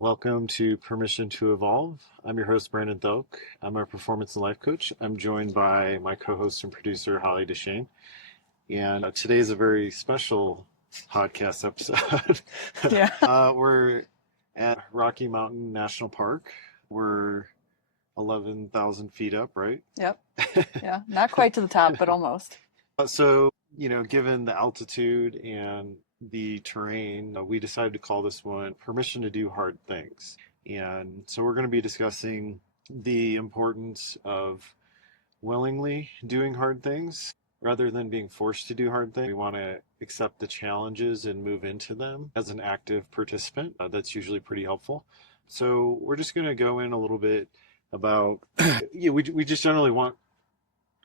Welcome to Permission to Evolve. I'm your host, Brandon Thielk. I'm a performance and life coach. I'm joined by my co host and producer, Holly Deschenes. And today is a very special podcast episode. Yeah. We're at Rocky Mountain National Park. We're 11,000 feet up, right? Yep. Yeah. Not quite to the top, but almost. Given the altitude and the terrain, we decided to call this one Permission to Do Hard Things. And so we're going to be discussing the importance of willingly doing hard things rather than being forced to do hard things. We want to accept the challenges and move into them as an active participant. That's usually pretty helpful. So we're just going to go in a little bit about, we just generally want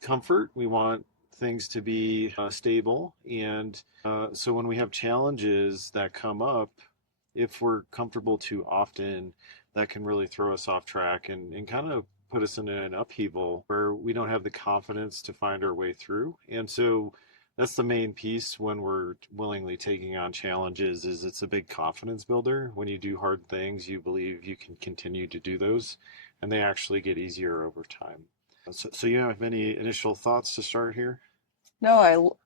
comfort. We want things to be stable. And so when we have challenges that come up, if we're comfortable too often, that can really throw us off track and kind of put us in an upheaval where we don't have the confidence to find our way through. And so that's the main piece when we're willingly taking on challenges is it's a big confidence builder. When you do hard things, you believe you can continue to do those and they actually get easier over time. So you have any initial thoughts to start here? No,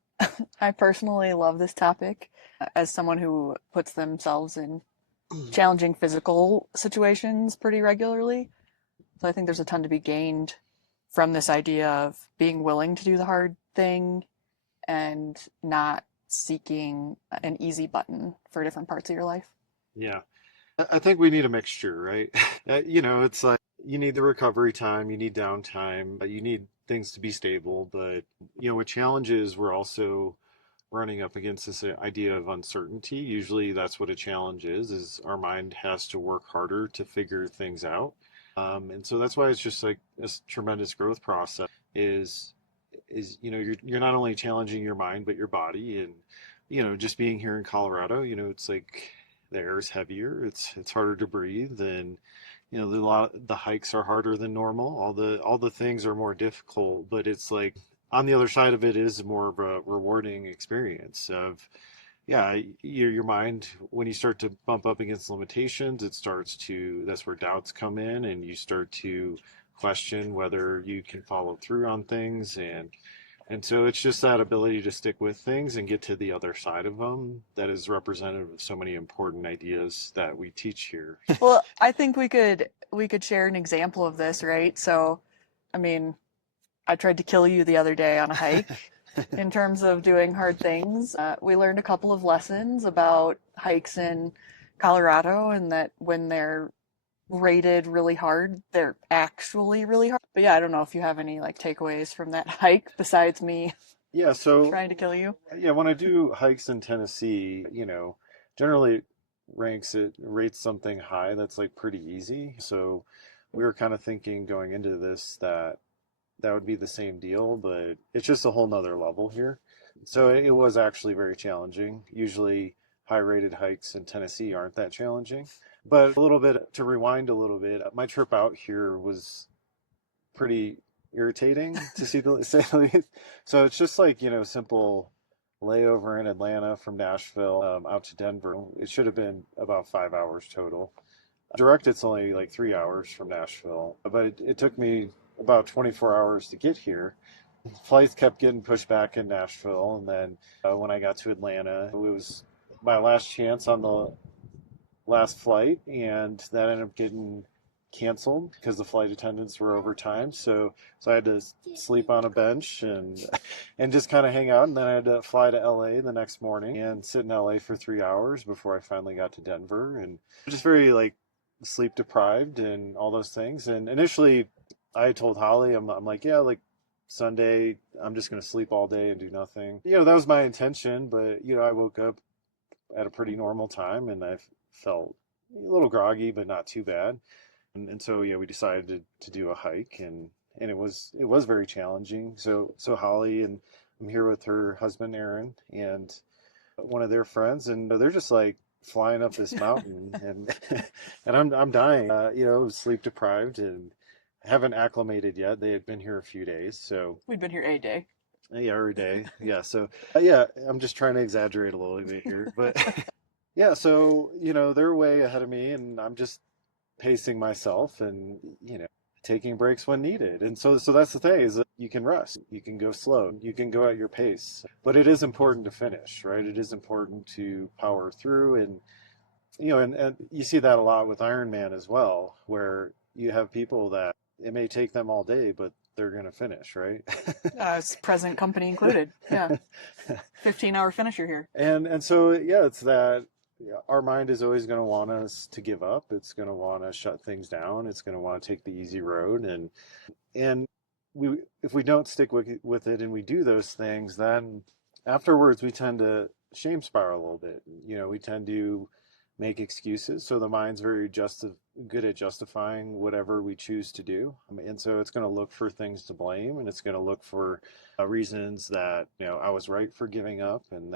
I personally love this topic as someone who puts themselves in challenging physical situations pretty regularly. So I think there's a ton to be gained from this idea of being willing to do the hard thing and not seeking an easy button for different parts of your life. Yeah, I think we need a mixture, right? It's like you need the recovery time, you need downtime, you need things to be stable. But, with challenges, we're also running up against this idea of uncertainty. Usually that's what a challenge is our mind has to work harder to figure things out. And so that's why it's just like this tremendous growth process you're not only challenging your mind, but your body. And, just being here in Colorado, it's like the air is heavier. It's harder to breathe, and the hikes are harder than normal. All the things are more difficult, but it's like on the other side of it is more of a rewarding experience of yeah, your mind when you start to bump up against limitations, that's where doubts come in, and you start to question whether you can follow through on things. And so it's just that ability to stick with things and get to the other side of them that is representative of so many important ideas that we teach here. Well, I think we could share an example of this, right? So, I mean, I tried to kill you the other day on a hike in terms of doing hard things. We learned a couple of lessons about hikes in Colorado and that when they're rated really hard, they're actually really hard. But yeah, I don't know if you have any like takeaways from that hike besides me Yeah, so trying to kill you. yeah, when I do hikes in Tennessee, generally it rates something high that's like pretty easy. So we were kind of thinking going into this that would be the same deal, but it's just a whole nother level here. So it was actually very challenging. Usually high rated hikes in Tennessee aren't that challenging. But a little bit to rewind a little bit, my trip out here was pretty irritating to say the least. So it's just like, simple layover in Atlanta from Nashville out to Denver. It should have been about 5 hours total. Direct, it's only like 3 hours from Nashville, but it took me about 24 hours to get here. Flights kept getting pushed back in Nashville, and then when I got to Atlanta, it was my last chance on the last flight, and that ended up getting canceled because the flight attendants were overtime. So I had to sleep on a bench and just kind of hang out. And then I had to fly to LA the next morning and sit in LA for 3 hours before I finally got to Denver. And just very like sleep deprived and all those things. And initially, I told Holly, I'm like, yeah, like Sunday, I'm just going to sleep all day and do nothing. That was my intention. But, I woke up at a pretty normal time and I felt a little groggy, but not too bad. And so, yeah, we decided to do a hike and it was very challenging. So Holly and I'm here with her husband, Aaron, and one of their friends, and they're just like flying up this mountain and and I'm dying, sleep deprived and haven't acclimated yet. They had been here a few days, so We'd been here a day. yeah, every day. Yeah, so yeah, I'm just trying to exaggerate a little bit here, but Yeah, so, they're way ahead of me and I'm just pacing myself and, taking breaks when needed. And so that's the thing is that you can rest, you can go slow, you can go at your pace, but it is important to finish, right? It is important to power through and, and you see that a lot with Ironman as well, where you have people that it may take them all day, but they're going to finish, right? It's present company included. Yeah. 15-hour finisher here. And so yeah, it's that our mind is always going to want us to give up. It's going to want to shut things down. It's going to want to take the easy road, and we if we don't stick with it and we do those things, then afterwards we tend to shame spiral a little bit. We tend to make excuses. So the mind's very good at justifying whatever we choose to do. And so it's going to look for things to blame, and it's going to look for reasons that, I was right for giving up, and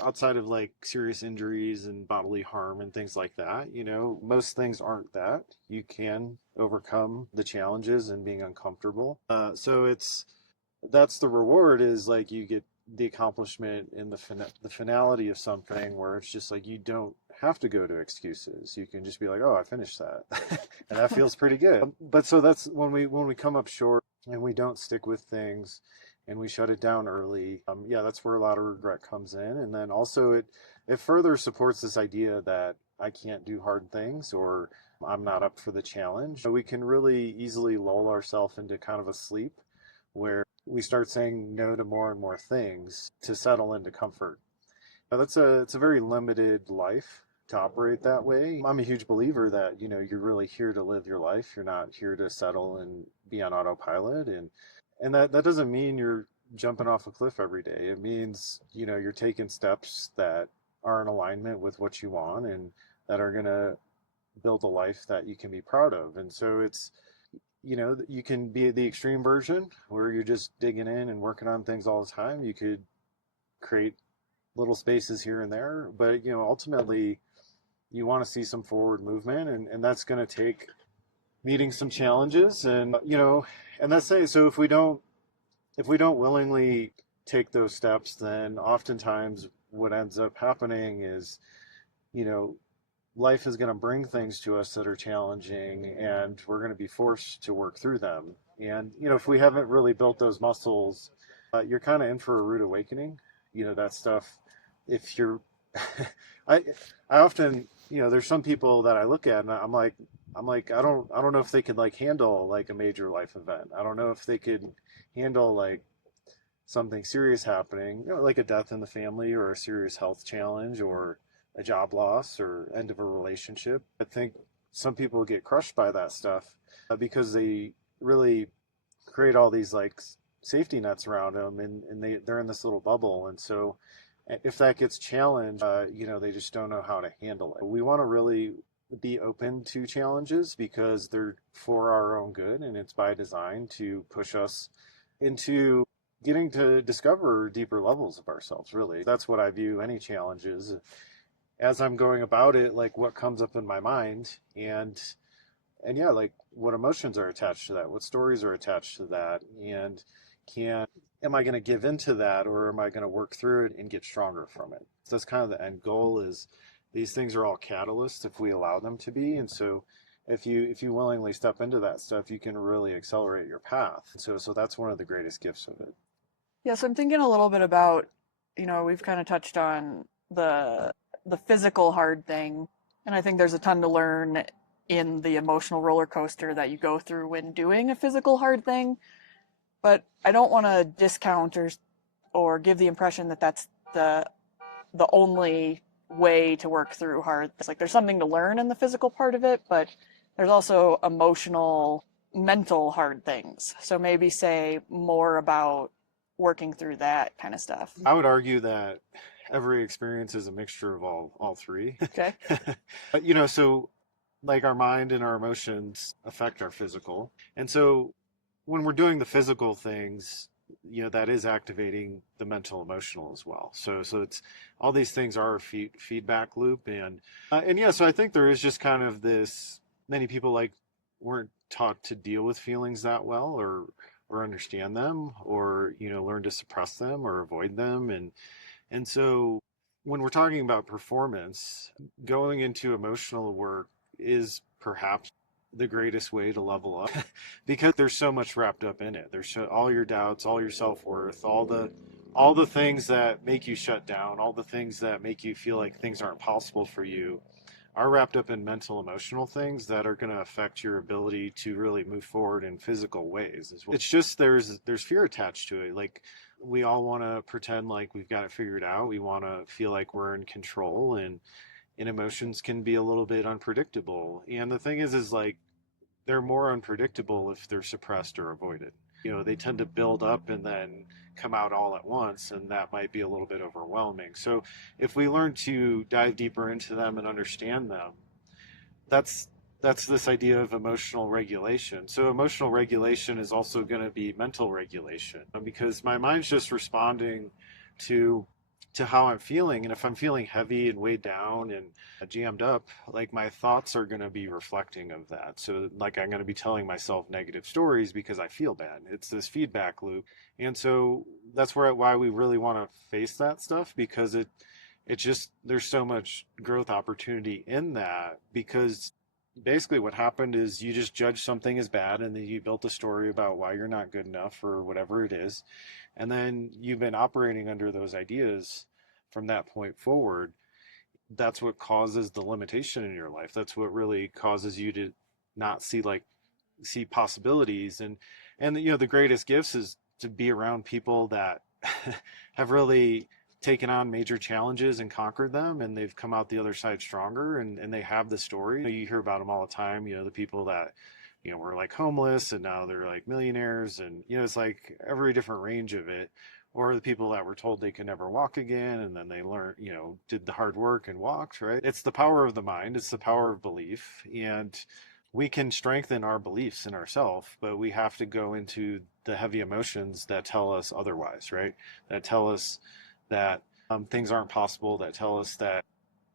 outside of like serious injuries and bodily harm and things like that, most things aren't that. You can overcome the challenges and being uncomfortable. So that's the reward, is like you get the accomplishment in the finality of something where it's just like you don't have to go to excuses. You can just be like, oh, I finished that, and that feels pretty good. But so that's when we come up short and we don't stick with things and we shut it down early. Yeah, that's where a lot of regret comes in, and then also it further supports this idea that I can't do hard things, or I'm not up for the challenge. We can really easily lull ourselves into kind of a sleep where we start saying no to more and more things to settle into comfort. Now, it's a very limited life to operate that way. I'm a huge believer that, you're really here to live your life. You're not here to settle and be on autopilot, and that doesn't mean you're jumping off a cliff every day. It means, you're taking steps that are in alignment with what you want and that are going to build a life that you can be proud of. And so you can be the extreme version where you're just digging in and working on things all the time. You could create little spaces here and there, but ultimately you want to see some forward movement, and that's going to take meeting some challenges, and that's it. So if we don't willingly take those steps, then oftentimes what ends up happening is, you know, life is going to bring things to us that are challenging, and we're going to be forced to work through them. And if we haven't really built those muscles, you're kind of in for a rude awakening. That stuff. If you're, I I often, there's some people that I look at and I'm like I don't know if they could like handle like a major life event. I don't know if they could handle like something serious happening, like a death in the family or a serious health challenge or a job loss or end of a relationship. I think some people get crushed by that stuff because they really create all these like safety nets around them, and they're in this little bubble. And so if that gets challenged, they just don't know how to handle it. We want to really be open to challenges because they're for our own good, and it's by design to push us into getting to discover deeper levels of ourselves. Really, that's what I view any challenges as I'm going about it, like what comes up in my mind, and yeah, like what emotions are attached to that, what stories are attached to that, and can am I going to give into that, or am I going to work through it and get stronger from it? So that's kind of the end goal. Is these things are all catalysts if we allow them to be, and so if you willingly step into that stuff, you can really accelerate your path. So that's one of the greatest gifts of it. Yeah, so I'm thinking a little bit about, we've kind of touched on the physical hard thing, and I think there's a ton to learn in the emotional roller coaster that you go through when doing a physical hard thing. But I don't want to discount or give the impression that that's the only way to work through hard. It's like there's something to learn in the physical part of it, but there's also emotional, mental hard things. So maybe say more about working through that kind of stuff. I would argue that every experience is a mixture of all three. Okay. But so like our mind and our emotions affect our physical. And so when we're doing the physical things, that is activating the mental emotional as well. So it's all these things are a feedback loop, and yeah, so I think there is just kind of this, many people like weren't taught to deal with feelings that well, or understand them, or learn to suppress them or avoid them, and so when we're talking about performance, going into emotional work is perhaps the greatest way to level up because there's so much wrapped up in it. All your doubts, all your self-worth, all the things that make you shut down, all the things that make you feel like things aren't possible for you are wrapped up in mental emotional things that are going to affect your ability to really move forward in physical ways as well. It's just there's fear attached to it. Like we all want to pretend like we've got it figured out. We want to feel like we're in control, and emotions can be a little bit unpredictable. And the thing is like they're more unpredictable if they're suppressed or avoided. They tend to build up and then come out all at once, and that might be a little bit overwhelming. So if we learn to dive deeper into them and understand them, that's that's this idea of emotional regulation. So emotional regulation is also going to be mental regulation because my mind's just responding to how I'm feeling. And if I'm feeling heavy and weighed down and jammed up, like my thoughts are going to be reflecting of that. So like I'm going to be telling myself negative stories because I feel bad. It's this feedback loop. And so that's why we really want to face that stuff because it's just there's so much growth opportunity in that because basically what happened is you just judged something as bad and then you built a story about why you're not good enough or whatever it is, and then you've been operating under those ideas from that point forward. That's what causes the limitation in your life. That's what really causes you to not see possibilities. And the greatest gifts is to be around people that have really taken on major challenges and conquered them, and they've come out the other side stronger, and they have the story. You hear about them all the time, the people that were like homeless and now they're like millionaires, and it's like every different range of it. Or the people that were told they could never walk again, and then they learned, did the hard work and walked, right? It's the power of the mind, it's the power of belief. And we can strengthen our beliefs in ourselves, but we have to go into the heavy emotions that tell us otherwise, right? That tell us that things aren't possible, that tell us that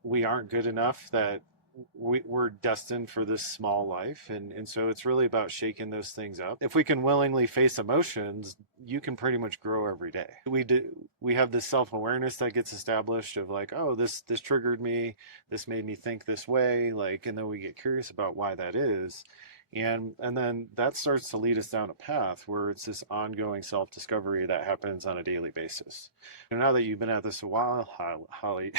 we aren't good enough, that we're destined for this small life. And so it's really about shaking those things up. If we can willingly face emotions, you can pretty much grow every day. We have this self-awareness that gets established of like, oh, this triggered me, this made me think this way, like, and then we get curious about why that is. And then that starts to lead us down a path where it's this ongoing self-discovery that happens on a daily basis. And now that you've been at this a while, Holly,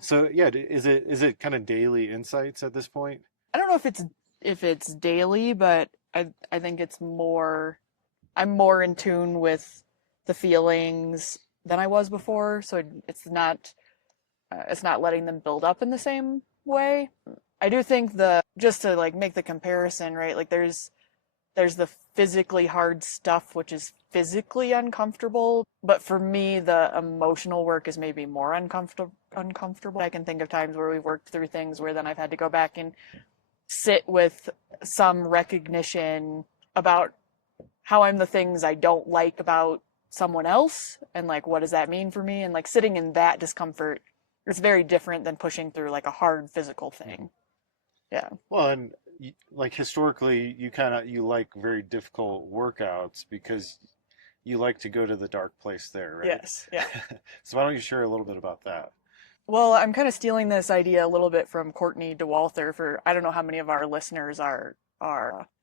so yeah, is it kind of daily insights at this point? I don't know if it's daily, but I think it's more I'm more in tune with the feelings than I was before, so it's not letting them build up in the same way. I do think the just to like make the comparison, right? Like there's the physically hard stuff which is physically uncomfortable, but for me the emotional work is maybe more uncomfortable. I can think of times where we've worked through things where then I've had to go back and sit with some recognition about how I'm the things I don't like about someone else and like what does that mean for me, and like sitting in that discomfort is very different than pushing through like a hard physical thing. Yeah. Well, and like historically, you like very difficult workouts because you like to go to the dark place there, right? Yes. Yeah. So why don't you share a little bit about that? Well, I'm kind of stealing this idea a little bit from Courtney Dauwalter. For I don't know how many of our listeners are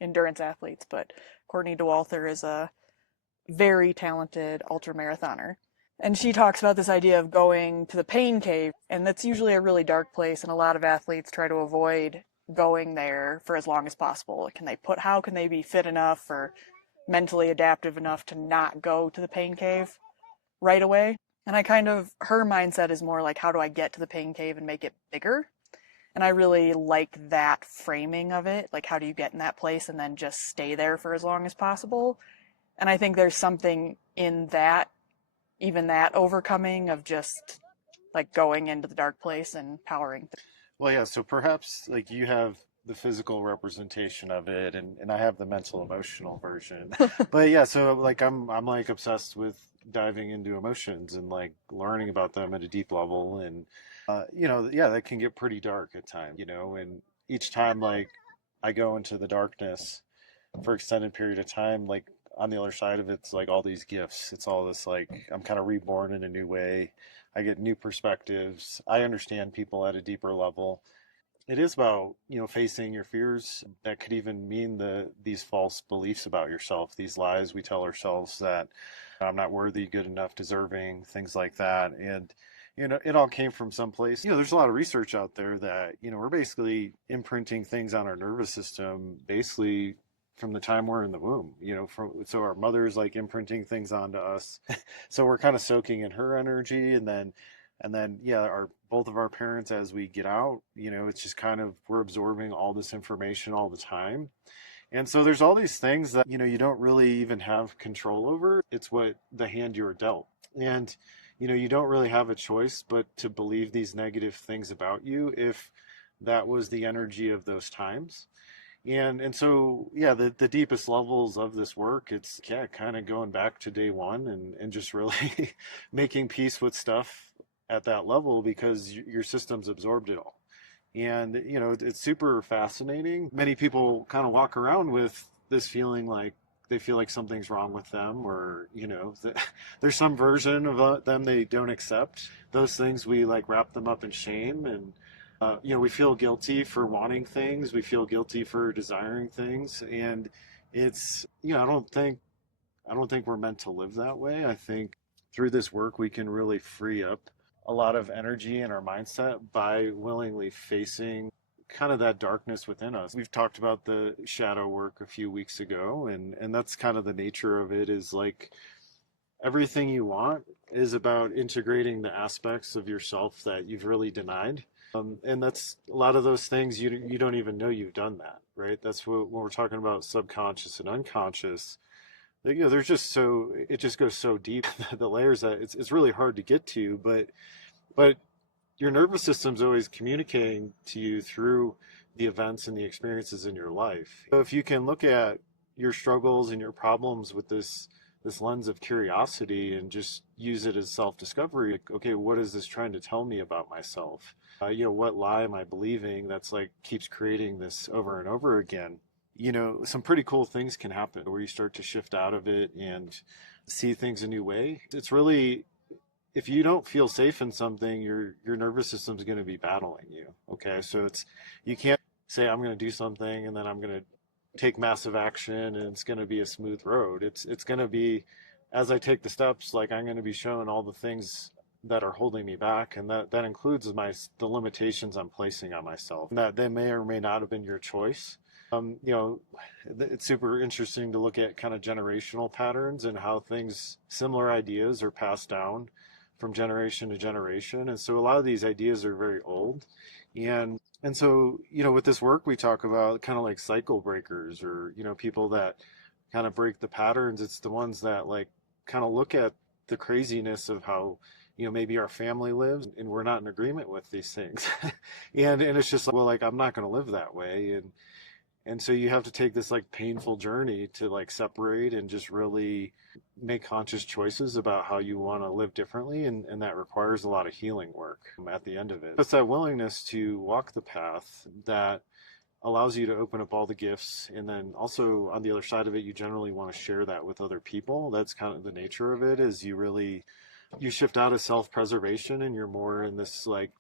endurance athletes, but Courtney Dauwalter is a very talented ultramarathoner. And she talks about this idea of going to the pain cave, and that's usually a really dark place, and a lot of athletes try to avoid going there for as long as possible. How can they be fit enough or mentally adaptive enough to not go to the pain cave right away? And her mindset is more like, how do I get to the pain cave and make it bigger? And I really like that framing of it. Like, how do you get in that place and then just stay there for as long as possible? And I think there's something in that, even that overcoming of just like going into the dark place and powering through. Well, yeah, so perhaps like you have the physical representation of it, and I have the mental emotional version. But yeah, so like I'm like obsessed with diving into emotions and like learning about them at a deep level. And yeah, that can get pretty dark at times, and each time like I go into the darkness for extended period of time, like on the other side of it's like all these gifts. It's all this like I'm kind of reborn in a new way. I get new perspectives. I understand people at a deeper level. It is about, facing your fears. That could even mean these false beliefs about yourself, these lies we tell ourselves that I'm not worthy, good enough, deserving, things like that. And it all came from someplace. There's a lot of research out there that, we're basically imprinting things on our nervous system basically from the time we're in the womb, so our mother's like imprinting things onto us. So we're kind of soaking in her energy, and then yeah, our both of our parents as we get out, it's just kind of we're absorbing all this information all the time. And so there's all these things that, you don't really even have control over. It's what the hand you were dealt. And, you don't really have a choice but to believe these negative things about you if that was the energy of those times. And so yeah, the deepest levels of this work, it's yeah, kind of going back to day one and just really making peace with stuff at that level because your system's absorbed it all. And it's super fascinating. Many people kind of walk around with this feeling like they feel like something's wrong with them, or there's some version of them they don't accept. Those things we like wrap them up in shame, and we feel guilty for wanting things. We feel guilty for desiring things, and it's I don't think we're meant to live that way. I think through this work we can really free up a lot of energy in our mindset by willingly facing kind of that darkness within us. We've talked about the shadow work a few weeks ago, and that's kind of the nature of it, is like everything you want is about integrating the aspects of yourself that you've really denied. And that's a lot of those things you don't even know you've done that, right? That's what when we're talking about subconscious and unconscious. There's just it just goes so deep the layers that it's really hard to get to, but your nervous system's always communicating to you through the events and the experiences in your life. So if you can look at your struggles and your problems with this lens of curiosity and just use it as self-discovery, like, okay, what is this trying to tell me about myself? What lie am I believing that's like keeps creating this over and over again? Some pretty cool things can happen where you start to shift out of it and see things a new way. It's really, if you don't feel safe in something, your nervous system's going to be battling you. Okay, so you can't say I'm going to do something and then I'm going to take massive action and it's going to be a smooth road. It's going to be, as I take the steps, like I'm going to be shown all the things that are holding me back, and that includes the limitations I'm placing on myself. And that they may or may not have been your choice. It's super interesting to look at kind of generational patterns and how similar ideas are passed down from generation to generation. And so a lot of these ideas are very old. And so, with this work, we talk about kind of like cycle breakers, or, people that kind of break the patterns. It's the ones that like kind of look at the craziness of how, maybe our family lives and we're not in agreement with these things. and it's just like, well, like, I'm not going to live that way. And so you have to take this like painful journey to like separate and just really make conscious choices about how you want to live differently. And that requires a lot of healing work at the end of it. It's that willingness to walk the path that allows you to open up all the gifts. And then also on the other side of it, you generally want to share that with other people. That's kind of the nature of it, is you shift out of self-preservation and you're more in this like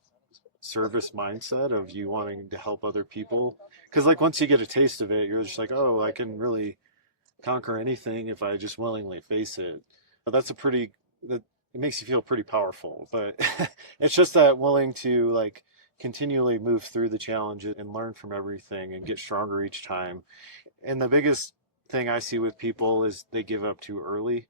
service mindset of you wanting to help other people, because like once you get a taste of it, you're just like, oh, I can really conquer anything if I just willingly face it. But that it makes you feel pretty powerful. But it's just that willing to like continually move through the challenges and learn from everything and get stronger each time. And the biggest thing I see with people is they give up too early.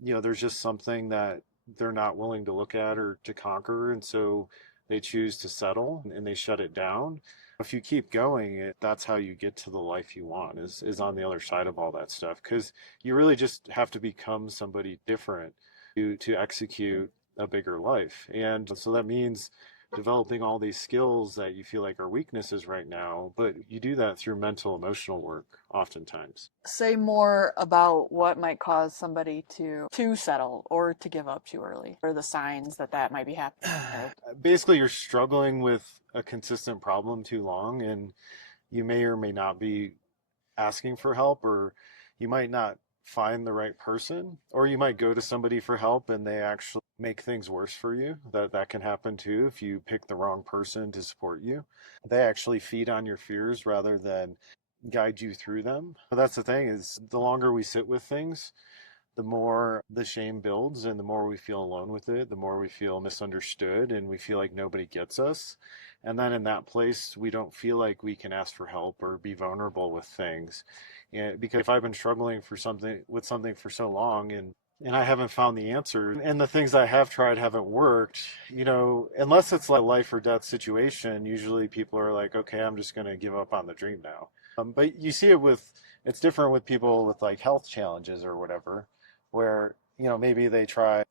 There's just something that they're not willing to look at or to conquer, and so they choose to settle and they shut it down. If you keep going, that's how you get to the life you want, is on the other side of all that stuff, because you really just have to become somebody different to execute a bigger life. And so that means developing all these skills that you feel like are weaknesses right now, but you do that through mental emotional work oftentimes. Say more about what might cause somebody to settle or to give up too early, or the signs that might be happening. Right? Basically, you're struggling with a consistent problem too long, and you may or may not be asking for help, or you might not find the right person, or you might go to somebody for help and they actually make things worse for you. That can happen too if you pick the wrong person to support you. They actually feed on your fears rather than guide you through them. But that's the thing, is the longer we sit with things, the more the shame builds and the more we feel alone with it, the more we feel misunderstood and we feel like nobody gets us. And then in that place, we don't feel like we can ask for help or be vulnerable with things. Because if I've been struggling for something with something for so long and I haven't found the answer and the things I have tried haven't worked, unless it's like a life or death situation, usually people are like, okay, I'm just going to give up on the dream now. But you see it it's different with people with like health challenges or whatever, where maybe they try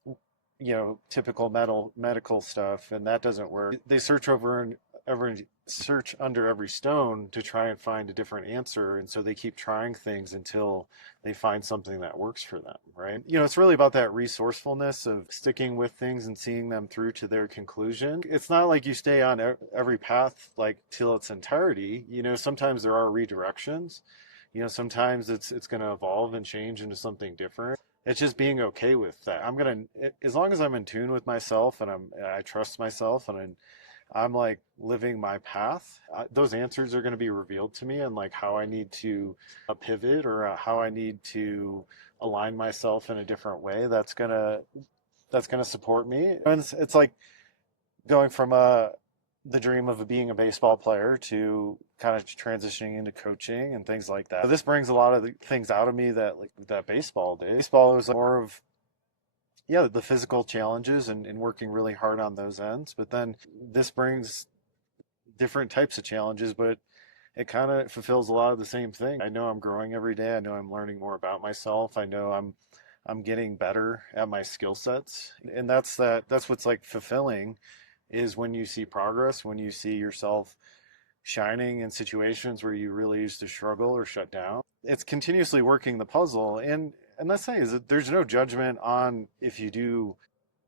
typical medical stuff and that doesn't work. They search over and every search under every stone to try and find a different answer, and so they keep trying things until they find something that works for them, right? It's really about that resourcefulness of sticking with things and seeing them through to their conclusion. It's not like you stay on every path like till its entirety. Sometimes there are redirections. Sometimes it's going to evolve and change into something different. It's just being okay with that. As long as I'm in tune with myself and I trust myself and I'm like living my path, those answers are going to be revealed to me, and like how I need to pivot or how I need to align myself in a different way. That's gonna support me. And it's like going from the dream of being a baseball player to kind of transitioning into coaching and things like that. This brings a lot of the things out of me that baseball did. Baseball was more of, yeah, the physical challenges and working really hard on those ends. But then this brings different types of challenges, but it kind of fulfills a lot of the same thing. I know I'm growing every day. I know I'm learning more about myself. I know I'm getting better at my skill sets. And that's what's like fulfilling, is when you see progress, when you see yourself shining in situations where you really used to struggle or shut down. It's continuously working the puzzle. And that's saying is that there's no judgment on if you do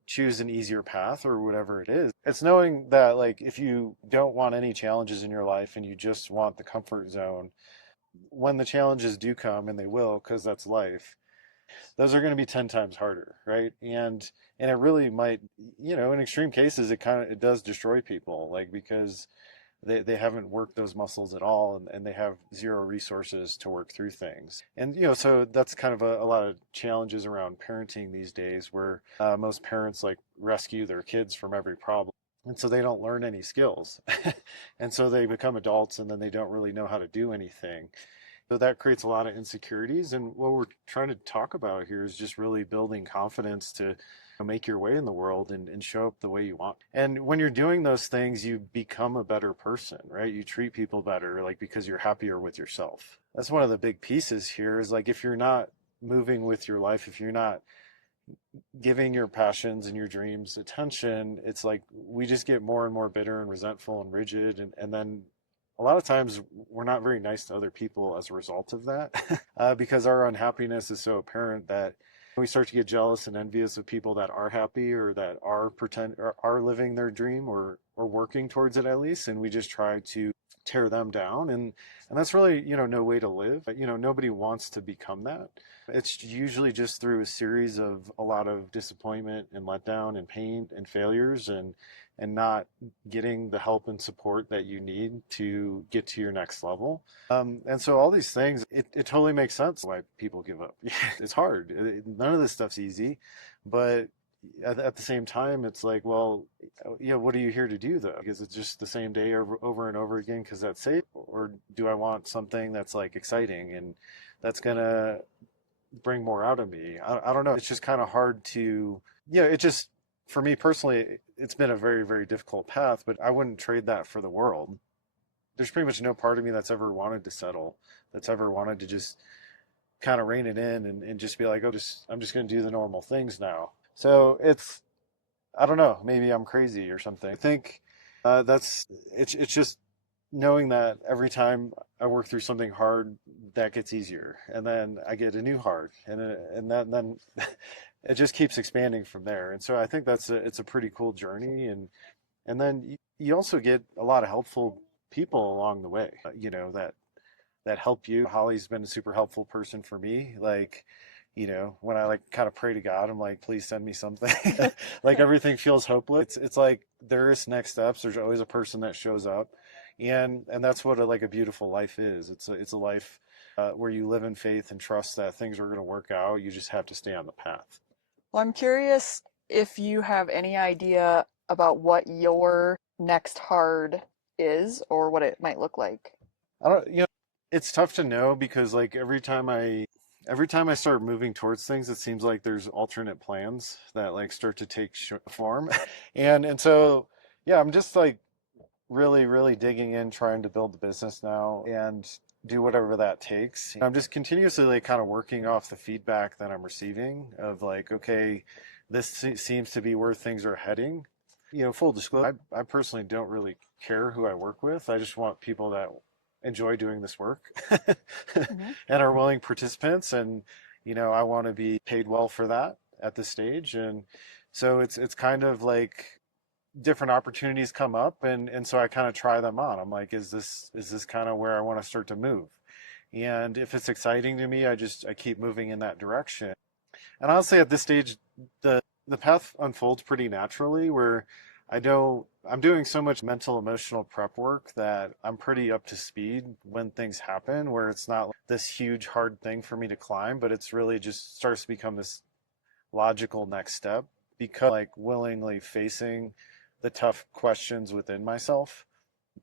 choose an easier path or whatever it is. It's knowing that, like, if you don't want any challenges in your life and you just want the comfort zone, when the challenges do come, and they will, because that's life, those are going to be 10 times harder, right? And it really might, in extreme cases, it does destroy people, like, because they haven't worked those muscles at all, and they have zero resources to work through things. And so that's kind of a lot of challenges around parenting these days, where most parents like rescue their kids from every problem, and so they don't learn any skills. And so they become adults and then they don't really know how to do anything. So that creates a lot of insecurities. And what we're trying to talk about here is just really building confidence to make your way in the world and show up the way you want. And when you're doing those things, you become a better person, right? You treat people better, like, because you're happier with yourself. That's one of the big pieces here, is like, if you're not moving with your life, if you're not giving your passions and your dreams attention, it's like we just get more and more bitter and resentful and rigid. And then a lot of times we're not very nice to other people as a result of that, because our unhappiness is so apparent that we start to get jealous and envious of people that are happy or that are living their dream or working towards it at least, and we just try to tear them down. And that's really, no way to live. Nobody wants to become that. It's usually just through a series of a lot of disappointment and letdown and pain and failures, and not getting the help and support that you need to get to your next level. And so all these things, it totally makes sense why people give up. It's hard. None of this stuff's easy, but at the same time, it's like, well, what are you here to do though? Because it's just the same day over and over again because that's safe, or do I want something that's like exciting and that's gonna bring more out of me? I don't know. It's just kind of hard to, it just, for me personally, it's been a very, very difficult path, but I wouldn't trade that for the world. There's pretty much no part of me that's ever wanted to settle, that's ever wanted to just kind of rein it in and just be like, I'm just going to do the normal things now. So I don't know, maybe I'm crazy or something. I think it's just knowing that every time I work through something hard, that gets easier, and then I get a new hard, and then it just keeps expanding from there. And so I think it's a pretty cool journey, and then you also get a lot of helpful people along the way, that help you. Holly's been a super helpful person for me. Like, when I like kind of pray to God, I'm like, please send me something. Like everything feels hopeless. It's like there is next steps. There's always a person that shows up, and that's what like a beautiful life is. It's a life where you live in faith and trust that things are going to work out. You just have to stay on the path. Well, I'm curious if you have any idea about what your next hard is or what it might look like. I don't, it's tough to know because like every time I start moving towards things, it seems like there's alternate plans that like start to take form, and so yeah, I'm just like really, really digging in, trying to build the business now and do whatever that takes. I'm just continuously like kind of working off the feedback that I'm receiving of like, okay, this seems to be where things are heading. Full disclosure, I personally don't really care who I work with. I just want people that enjoy doing this work Hmm. and are willing participants. And, I want to be paid well for that at this stage. And so it's kind of like different opportunities come up and so I kind of try them on. I'm like, is this kind of where I want to start to move? And if it's exciting to me, I keep moving in that direction. And honestly, at this stage, the path unfolds pretty naturally where I'm doing so much mental emotional prep work that I'm pretty up to speed when things happen, where it's not this huge hard thing for me to climb, but it's really just starts to become this logical next step because like willingly facing the tough questions within myself,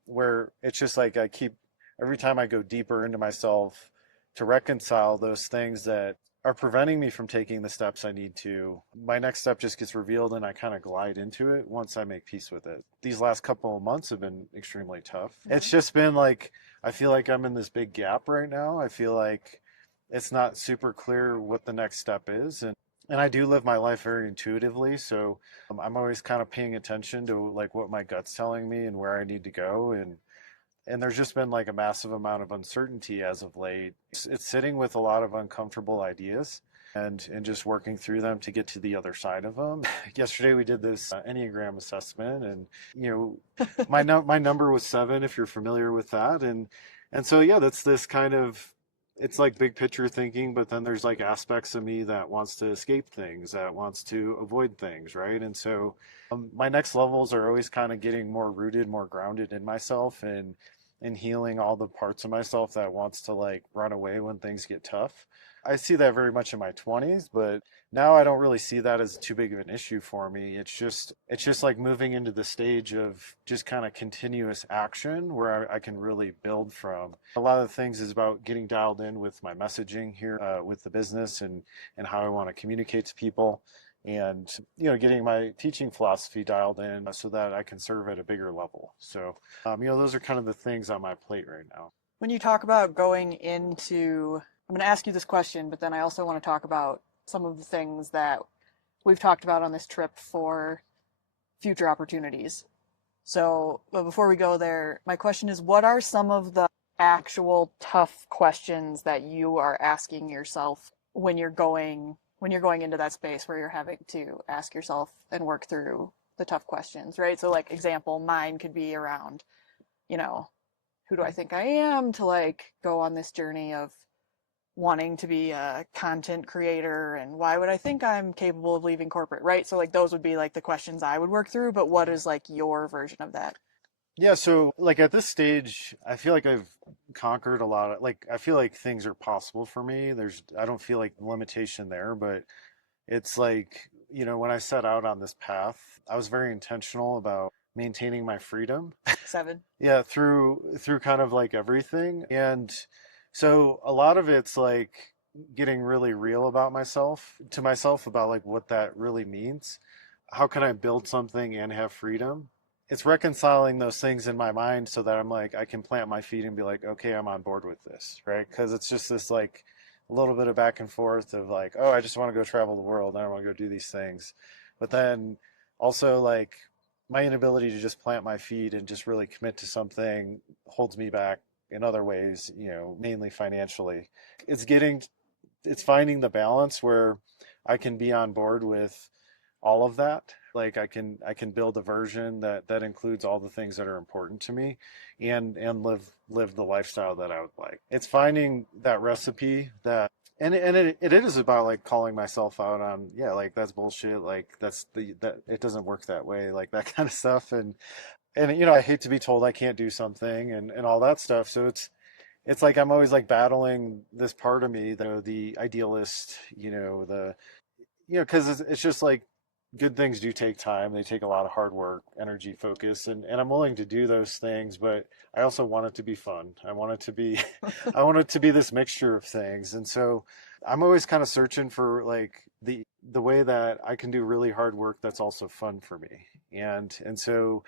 where it's just like I keep every time I go deeper into myself to reconcile those things that are preventing me from taking the steps I need to, my next step just gets revealed and I kind of glide into it once I make peace with it. These last couple of months have been extremely tough. Hmm. It's just been like I feel like I'm in this big gap right now. I feel like it's not super clear what the next step is, and I do live my life very intuitively, so I'm always kind of paying attention to like what my gut's telling me and where I need to go, and there's just been like a massive amount of uncertainty as of late. It's sitting with a lot of uncomfortable ideas and just working through them to get to the other side of them. Yesterday we did this Enneagram assessment, and my number was 7, if you're familiar with that, and so yeah, that's this kind of it's like big picture thinking, but then there's like aspects of me that wants to escape things, that wants to avoid things, right? And so my next levels are always kind of getting more rooted, more grounded in myself, and healing all the parts of myself that wants to like run away when things get tough. I see that very much in my 20s, but now I don't really see that as too big of an issue for me. It's just like moving into the stage of just kind of continuous action where I can really build from. A lot of the things is about getting dialed in with my messaging here with the business and how I want to communicate to people, and getting my teaching philosophy dialed in so that I can serve at a bigger level. So those are kind of the things on my plate right now. When you talk about going into, I'm going to ask you this question, but then I also want to talk about some of the things that we've talked about on this trip for future opportunities. So, but before we go there, my question is, what are some of the actual tough questions that you are asking yourself when you're going into that space where you're having to ask yourself and work through the tough questions, right? So like example, mine could be around, you know, who do I think I am to like go on this journey of wanting to be a content creator, and why would I think I'm capable of leaving corporate, right? So like those would be like the questions I would work through, but what Mhm. is like your version of that? Yeah, so like at this stage, I feel like I've conquered a lot of like I feel like things are possible for me. I don't feel like limitation there, but it's like, when I set out on this path, I was very intentional about maintaining my freedom. 7. Yeah, through kind of like everything. And so a lot of it's like getting really real about myself to myself about like what that really means. How can I build something and have freedom? It's reconciling those things in my mind so that I'm like I can plant my feet and be like, okay, I'm on board with this, right? Because it's just this like a little bit of back and forth of like, oh, I just want to go travel the world, I want to go do these things. But then also like my inability to just plant my feet and just really commit to something holds me back in other ways, mainly financially. It's getting it's finding the balance where I can be on board with all of that. Like I can build a version that includes all the things that are important to me, and live the lifestyle that I would like. It's finding that recipe that and it is about like calling myself out on, yeah, like that's bullshit, like that it doesn't work that way, like that kind of stuff. And I hate to be told I can't do something and all that stuff. So it's like I'm always like battling this part of me, the idealist, because it's just like good things do take time. They take a lot of hard work, energy, focus, and I'm willing to do those things, but I also want it to be fun. I want it to be, I want it to be this mixture of things. And so I'm always kind of searching for like the way that I can do really hard work that's also fun for me. And so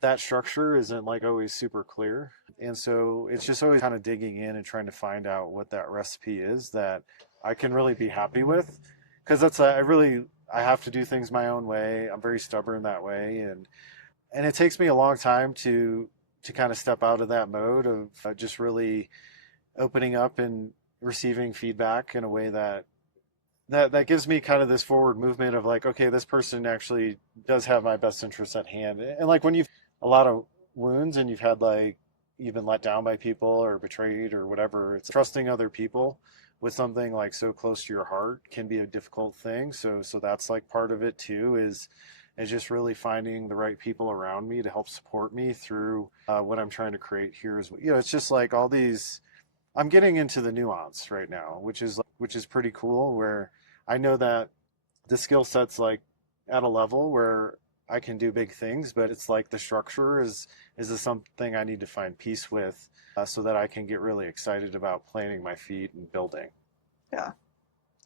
that structure isn't like always super clear. And so it's just always kind of digging in and trying to find out what that recipe is that I can really be happy with. Because I have to do things my own way. I'm very stubborn that way. And it takes me a long time to kind of step out of that mode of just really opening up and receiving feedback in a way that gives me kind of this forward movement of like, okay, this person actually does have my best interests at hand. And like when you've a lot of wounds and you've been let down by people or betrayed or whatever, it's trusting other people with something like so close to your heart can be a difficult thing. So that's like part of it too, is just really finding the right people around me to help support me through what I'm trying to create here. It's just like all these. I'm getting into the nuance right now, which is pretty cool. Where I know that the skill set's like at a level where I can do big things, but it's like the structure is something I need to find peace with, so that I can get really excited about planting my feet and building. Yeah.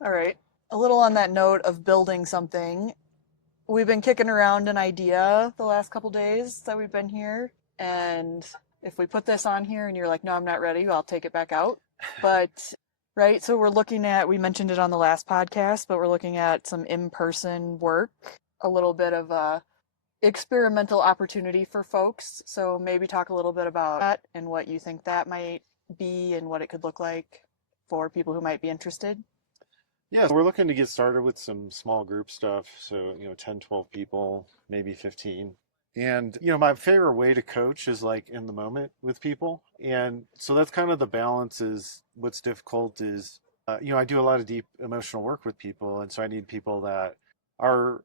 All right. A little on that note of building something, we've been kicking around an idea the last couple days that we've been here. And if we put this on here and you're like, no, I'm not ready, I'll take it back out. But, right, so we mentioned it on the last podcast, but we're looking at some in-person work, a little bit of a experimental opportunity for folks. So maybe talk a little bit about that and what you think that might be and what it could look like for people who might be interested. Yeah, so we're looking to get started with some small group stuff. So, 10, 12 people, maybe 15. And, my favorite way to coach is like in the moment with people. And so that's kind of the balance is what's difficult is, I do a lot of deep emotional work with people. And so I need people that are,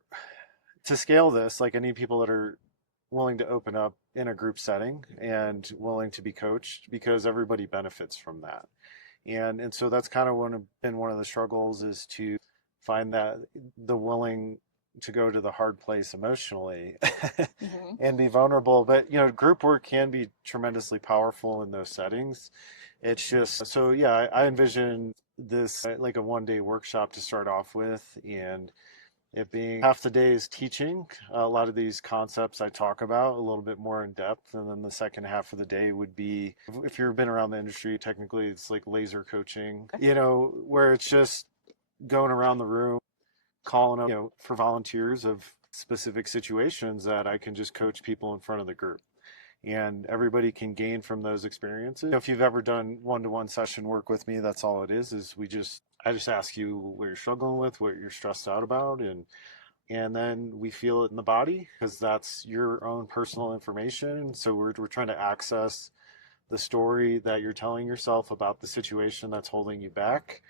to scale this, like I need people that are willing to open up in a group setting and willing to be coached because everybody benefits from that. And so that's kind of been one of the struggles is to find that the willing to go to the hard place emotionally Mm-hmm. and be vulnerable. But group work can be tremendously powerful in those settings. It's just so yeah, I envision this like a 1 day workshop to start off with, and it being half the day is teaching a lot of these concepts I talk about a little bit more in depth. And then the second half of the day would be, if you've been around the industry, technically it's like laser coaching, Okay. where it's just going around the room, calling up, for volunteers of specific situations that I can just coach people in front of the group. And everybody can gain from those experiences. If you've ever done one-to-one session work with me, that's all it is I just ask you what you're struggling with, what you're stressed out about, and then we feel it in the body because that's your own personal information. So we're trying to access the story that you're telling yourself about the situation that's holding you back.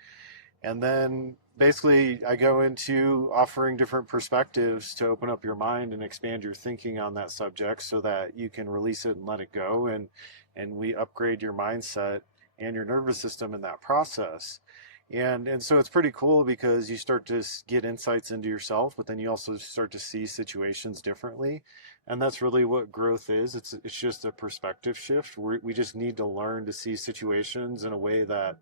And then basically I go into offering different perspectives to open up your mind and expand your thinking on that subject so that you can release it and let it go. And we upgrade your mindset and your nervous system in that process. And so it's pretty cool because you start to get insights into yourself, but then you also start to see situations differently. And that's really what growth is. It's just a perspective shift. We just need to learn to see situations in a way that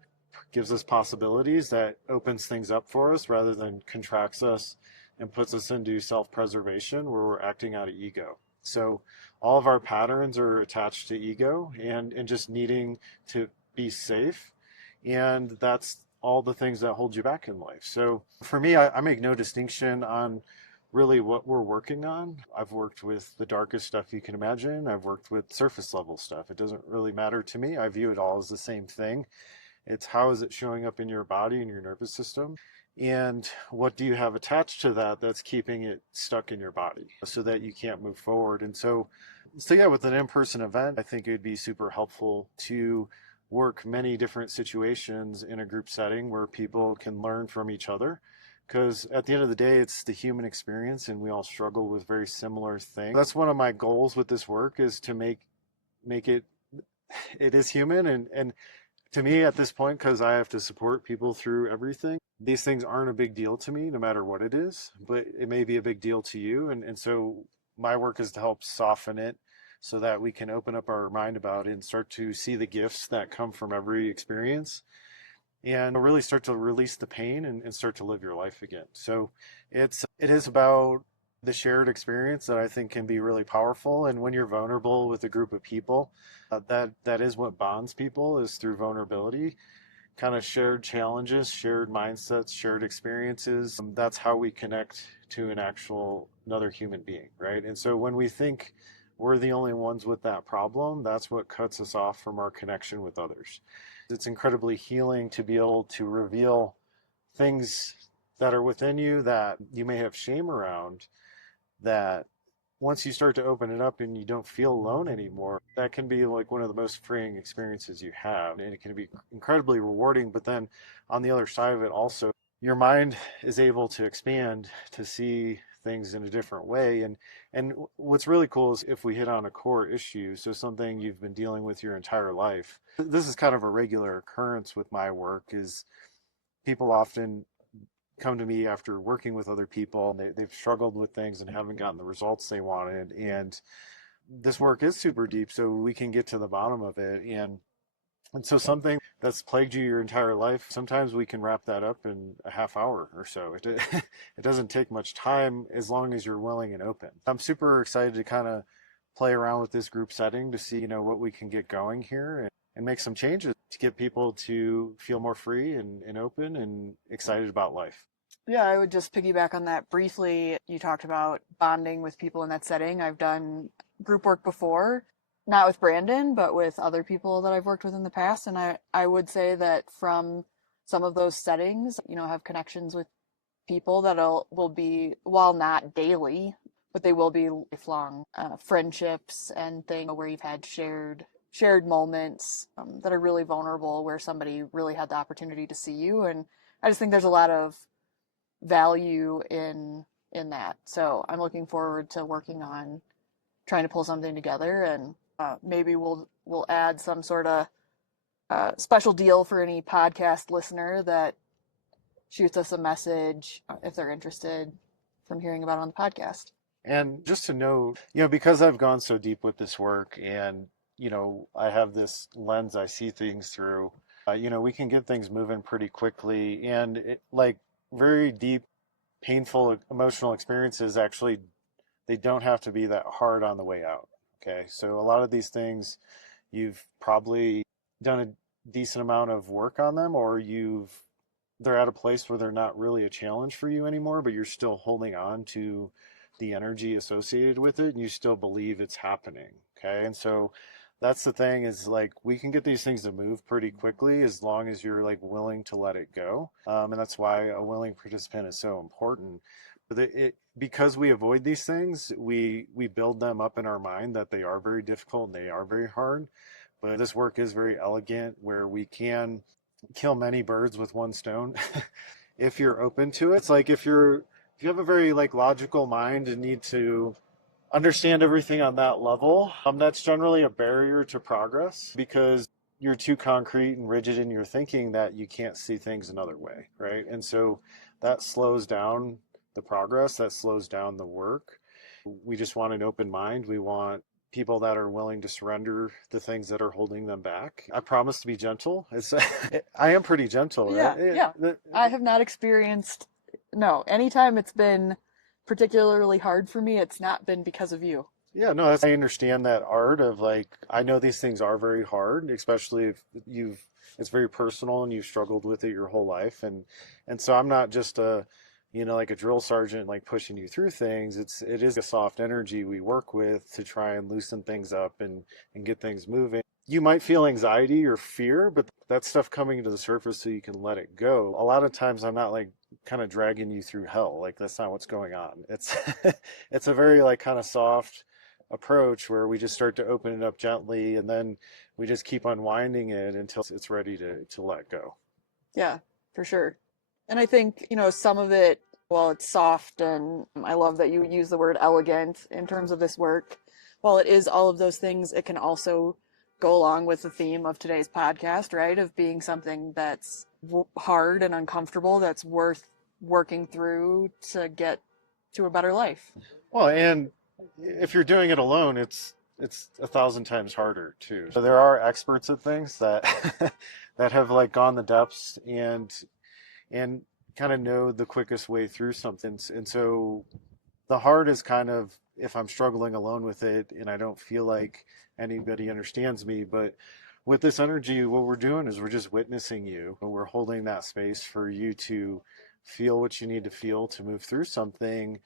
gives us possibilities, that opens things up for us rather than contracts us and puts us into self-preservation where we're acting out of ego. So all of our patterns are attached to ego and just needing to be safe. And that's all the things that hold you back in life. So for me, I make no distinction on really what we're working on. I've worked with the darkest stuff you can imagine. I've worked with surface level stuff. It doesn't really matter to me. I view it all as the same thing. It's how is it showing up in your body and your nervous system? And what do you have attached to that that's keeping it stuck in your body so that you can't move forward? And so yeah, with an in-person event, I think it would be super helpful to work many different situations in a group setting where people can learn from each other. Because at the end of the day, it's the human experience, and we all struggle with very similar things. That's one of my goals with this work, is to make it is human, and to me at this point, because I have to support people through everything, these things aren't a big deal to me no matter what it is, but it may be a big deal to you. And so my work is to help soften it so that we can open up our mind about it and start to see the gifts that come from every experience, and really start to release the pain, and start to live your life again. So it is about the shared experience that I think can be really powerful. And when you're vulnerable with a group of people, that is what bonds people, is through vulnerability, kind of shared challenges, shared mindsets, shared experiences. That's how we connect to another human being, right? And so when we think we're the only ones with that problem, that's what cuts us off from our connection with others. It's incredibly healing to be able to reveal things that are within you that you may have shame around, that once you start to open it up and you don't feel alone anymore, that can be like one of the most freeing experiences you have. And it can be incredibly rewarding. But then on the other side of it, also, your mind is able to expand to see things in a different way. And what's really cool is if we hit on a core issue, so something you've been dealing with your entire life. This is kind of a regular occurrence with my work, is people often come to me after working with other people, and they've struggled with things and haven't gotten the results they wanted. And this work is super deep, so we can get to the bottom of it. And so something that's plagued you your entire life, sometimes we can wrap that up in a half hour or so. It doesn't take much time as long as you're willing and open. I'm super excited to kind of play around with this group setting to see, what we can get going here, and make some changes to get people to feel more free and open and excited about life. Yeah, I would just piggyback on that briefly. You talked about bonding with people in that setting. I've done group work before, not with Brandon, but with other people that I've worked with in the past. And I would say that from some of those settings, have connections with people that will be, while not daily, but they will be lifelong friendships and things where you've had shared moments that are really vulnerable, where somebody really had the opportunity to see you. And I just think there's a lot of value in that. So I'm looking forward to working on trying to pull something together, and maybe we'll add some sort of special deal for any podcast listener that shoots us a message if they're interested from hearing about it on the podcast. And just to know, because I've gone so deep with this work, and, I have this lens I see things through, we can get things moving pretty quickly. And like very deep, painful, emotional experiences, actually, they don't have to be that hard on the way out. Okay. So a lot of these things, you've probably done a decent amount of work on them, or they're at a place where they're not really a challenge for you anymore, but you're still holding on to the energy associated with it, and you still believe it's happening. Okay. And so that's the thing, is like, we can get these things to move pretty quickly as long as you're like willing to let it go. And that's why a willing participant is so important. Because we avoid these things, we build them up in our mind that they are very difficult and they are very hard. But this work is very elegant, where we can kill many birds with one stone if you're open to it. It's like, if you have a very like logical mind and need to understand everything on that level, that's generally a barrier to progress, because you're too concrete and rigid in your thinking that you can't see things another way, right? And so that slows down the progress, that slows down the work. We just want an open mind. We want people that are willing to surrender the things that are holding them back. I promise to be gentle. I am pretty gentle, right? Yeah. I have not experienced, no, anytime it's been particularly hard for me, it's not been because of you. Yeah, no, I understand that art of like, I know these things are very hard, especially if it's very personal and you've struggled with it your whole life. And so I'm not just like a drill sergeant, like pushing you through things. It is a soft energy we work with to try and loosen things up and get things moving. You might feel anxiety or fear, but that's stuff coming to the surface so you can let it go. A lot of times I'm not like kind of dragging you through hell. Like, that's not what's going on. It's a very like kind of soft approach, where we just start to open it up gently, and then we just keep unwinding it until it's ready to let go. Yeah, for sure. And I think, some of it, while it's soft, and I love that you use the word elegant in terms of this work, while it is all of those things, it can also go along with the theme of today's podcast, right? Of being something that's hard and uncomfortable, that's worth working through to get to a better life. Well, and if you're doing it alone, it's 1,000 times harder too. So there are experts at things that that have like gone the depths and kind of know the quickest way through something. And so the hard is kind of if I'm struggling alone with it and I don't feel like anybody understands me. But with this energy, what we're doing is we're just witnessing you. We're holding that space for you to feel what you need to feel to move through something.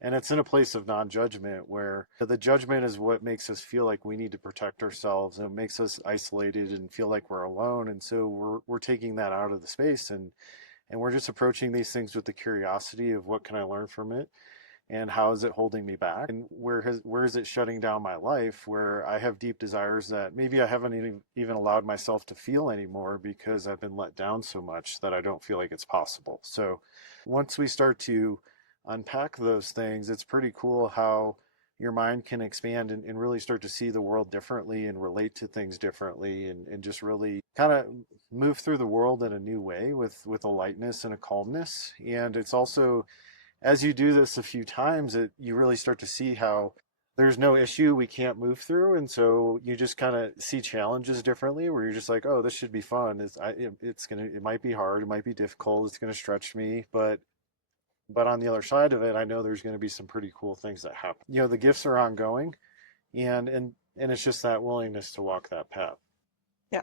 And it's in a place of non-judgment where the judgment is what makes us feel like we need to protect ourselves, and it makes us isolated and feel like we're alone. And so we're taking that out of the space, and we're just approaching these things with the curiosity of what can I learn from it, and how is it holding me back, and where is it shutting down my life, where I have deep desires that maybe I haven't even allowed myself to feel anymore because I've been let down so much that I don't feel like it's possible. So once we start to unpack those things, it's pretty cool how your mind can expand and really start to see the world differently and relate to things differently, and just really kind of move through the world in a new way with a lightness and a calmness. And it's also, as you do this a few times, you really start to see how there's no issue we can't move through. And so you just kind of see challenges differently, where you're just like, oh, this should be fun. It might be hard, it might be difficult, it's going to stretch me, but on the other side of it, I know there's going to be some pretty cool things that happen. The gifts are ongoing, and it's just that willingness to walk that path. Yeah,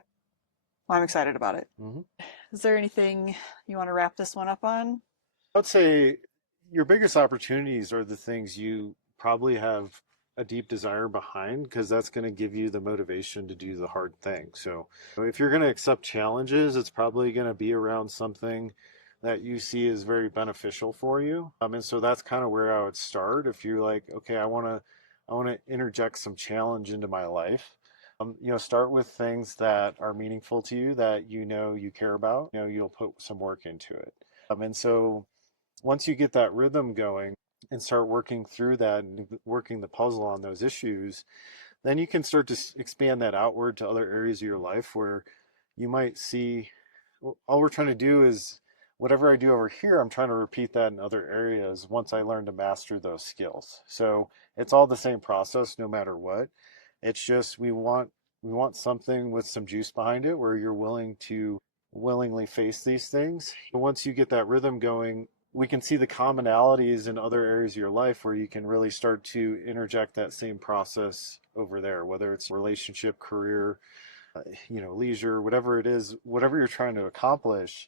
well, I'm excited about it. Mm-hmm. Is there anything you want to wrap this one up on? I'd say your biggest opportunities are the things you probably have a deep desire behind, because that's going to give you the motivation to do the hard thing. So if you're going to accept challenges, it's probably going to be around something that you see is very beneficial for you. And so that's kind of where I would start. If you're like, okay, I want to interject some challenge into my life. Start with things that are meaningful to you, that you care about. You'll put some work into it. And so once you get that rhythm going and start working through that and working the puzzle on those issues, then you can start to expand that outward to other areas of your life where you might see, all we're trying to do is whatever I do over here, I'm trying to repeat that in other areas once I learn to master those skills. So it's all the same process no matter what. It's just we want something with some juice behind it, where you're willing to willingly face these things. Once you get that rhythm going, we can see the commonalities in other areas of your life where you can really start to interject that same process over there, whether it's relationship, career, leisure, whatever it is, whatever you're trying to accomplish.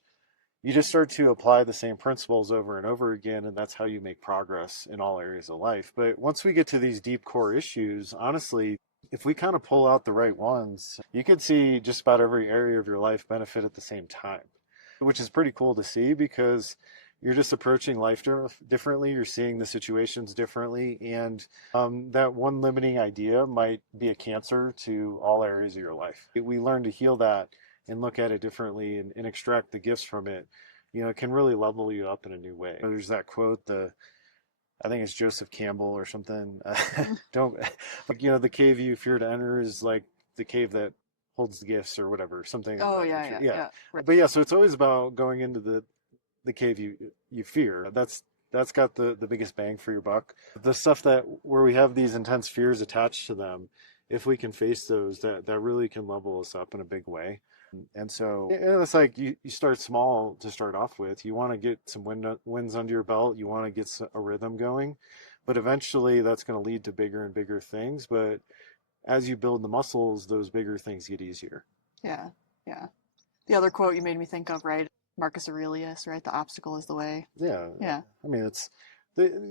You just start to apply the same principles over and over again, and that's how you make progress in all areas of life. But once we get to these deep core issues, honestly, if we kind of pull out the right ones, you could see just about every area of your life benefit at the same time, which is pretty cool to see, because you're just approaching life differently. You're seeing the situations differently. And that one limiting idea might be a cancer to all areas of your life. We learn to heal that and look at it differently, and extract the gifts from it. It can really level you up in a new way. There's that quote, I think it's Joseph Campbell or something. Don't, the cave you fear to enter is like the cave that holds the gifts, or whatever, something. Oh, yeah. Right. But yeah, so it's always about going into the cave you fear. That's got the biggest bang for your buck. The stuff that where we have these intense fears attached to them, if we can face those, that really can level us up in a big way. And so it's like you start small to start off with. You want to get some wins under your belt. You want to get a rhythm going, but eventually that's going to lead to bigger and bigger things. But as you build the muscles, those bigger things get easier. Yeah, yeah. The other quote you made me think of, right? Marcus Aurelius, right? The obstacle is the way. Yeah. Yeah. I mean,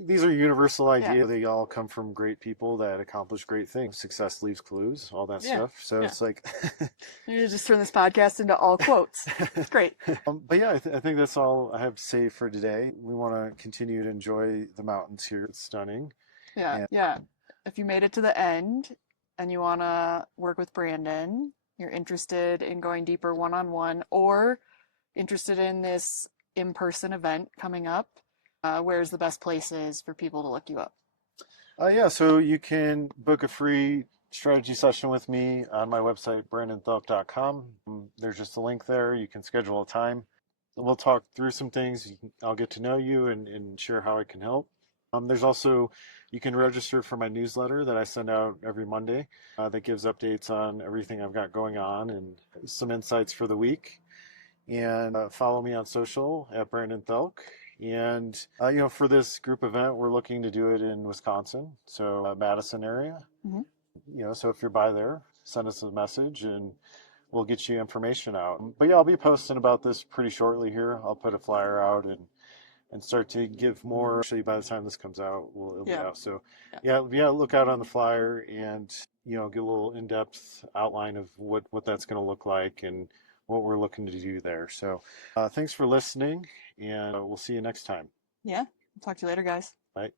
these are universal ideas. Yeah. They all come from great people that accomplish great things. Success leaves clues, all that stuff. So it's like you just turn this podcast into all quotes. It's great. But yeah, I think that's all I have to say for today. We want to continue to enjoy the mountains here. It's stunning. Yeah. If you made it to the end and you want to work with Brandon, you're interested in going deeper one-on-one, or interested in this in-person event coming up, where's the best places for people to look you up? Yeah, so you can book a free strategy session with me on my website, brandonthielk.com. There's just a link there. You can schedule a time. We'll talk through some things. I'll get to know you and share how I can help. There's also, you can register for my newsletter that I send out every Monday that gives updates on everything I've got going on and some insights for the week. And follow me on social at Brandon Thielk. And for this group event, we're looking to do it in Wisconsin, so Madison area. Mm-hmm. So if you're by there, send us a message and we'll get you information out. But yeah, I'll be posting about this pretty shortly here. I'll put a flyer out and start to give more. Actually, by the time this comes out, it'll be Yeah. out. So Yeah. yeah, look out on the flyer and get a little in-depth outline of what that's going to look like and what we're looking to do there. So thanks for listening, and we'll see you next time. Yeah. Talk to you later, guys. Bye.